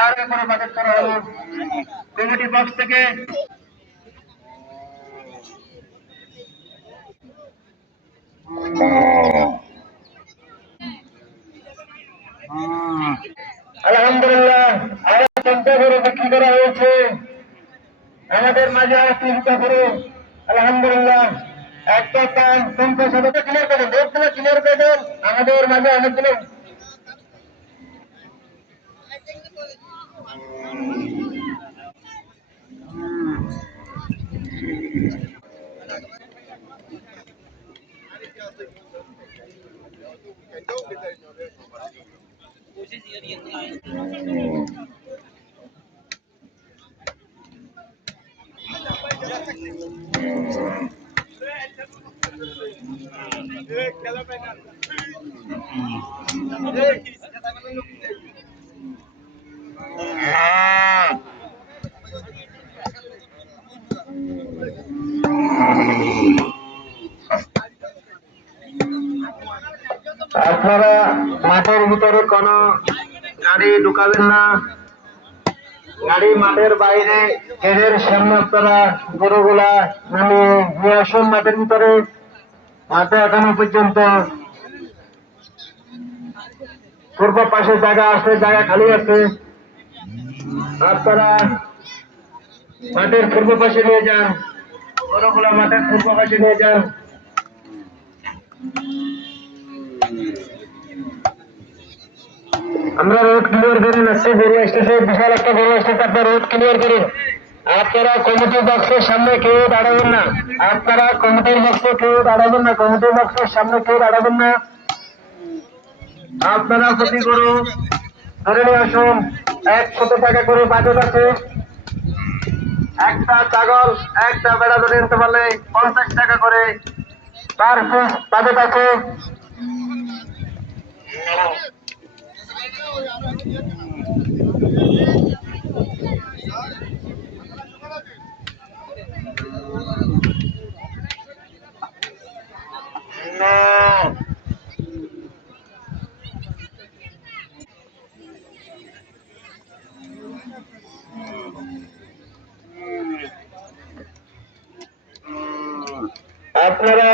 আর এরপরে বাজেট করা হলো কমিটি বক্স থেকে। আলহামদুলিল্লাহ আরো ৫০ করে বিক্রি করা হয়েছে আমাদের মাঝে। আর ৩টা করে আলহামদুলিল্লাহ একটা দাম ৫০ ক্লিয়ার করেন, রেটগুলো ক্লিয়ার করে দেন। আমাদের মাঝে অনেকগুলো আপনারা মাঠের ভিতরে কোনো গাড়ি ঢুকাবেন না। গাড়ি মাঠের বাইরে গেটের সামনে আপনারা গরুগুলা নামিয়ে নিয়ে আসুন মাঠের ভিতরে। মাঠে এখনো পর্যন্ত পূর্ব পাশে জায়গা আছে, জায়গা খালি আছে। আপনারা মাঠের পূর্ব পাশে নিয়ে যান, গরুগুলা মাঠের পূর্ব পাশে নিয়ে যান। আমরা রোড ক্লিয়ার করি, নাচতে বেরিয়ে আসতেছে, বিশাল একটা বড় আসতেছে, আপনার রোড ক্লিয়ার করুন। আপনারা কমিটির বক্সের সামনে কেউ দাঁড়াবেন না। আপনারা কমিটির বক্সে কেউ দাঁড়াবেন না, কমিটির বক্সের সামনে কেউ দাঁড়াবেন না। আপনারা প্রতি গরু ধরে নিয়ে আসুন। ১০০ টাকা করে বাজেট আছে। একটা ছাগল একটা বেড়া ধরে নিতে পারলে ৫০ টাকা করে পার পিস বাজেট আছে। আপনারা